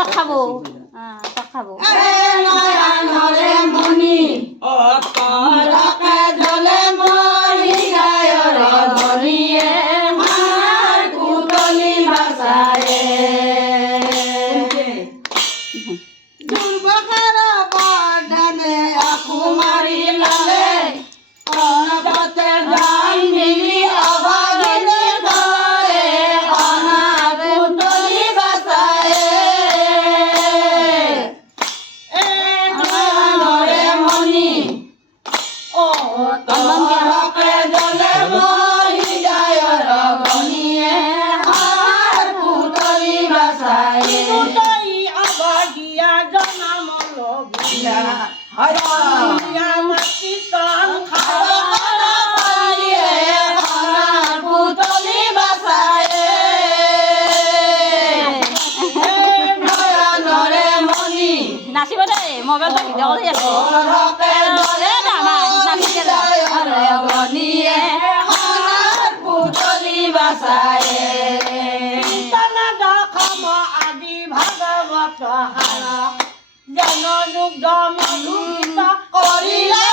পাত খাব পাত খাব নয়নৰে মণি অতৰকে জ্বলে মৰি গায়ৰ ধনীয়ে মাৰ পুতলি বাচায়ে দুৰ্বাসাৰ বৰদানে আকো মাৰি লালে অনবতে গান মিলি অভাগিনী ধৰে অনাৰ পুতলি বাচায়ে নয়নৰে মণি অতৰকে জ্বলে মৰি গায়ৰ ধনীয়ে মাৰ পুতলি বাচায়ে অভাগিয়া জনাম লগিয়া হৰিয়া মাটি তন পুতলি বাচায়ে নয়নৰে মণি নাচিব দেই মোবাইলটো ভিডিঅ' কৰি আছো অতৰকে জ্বলে মৰি গায়ৰ ধনীয়ে মাৰ পুতলি বাচায়ে দশম আদি ভাগৱত জন যুগ মধুগীত কৰিলে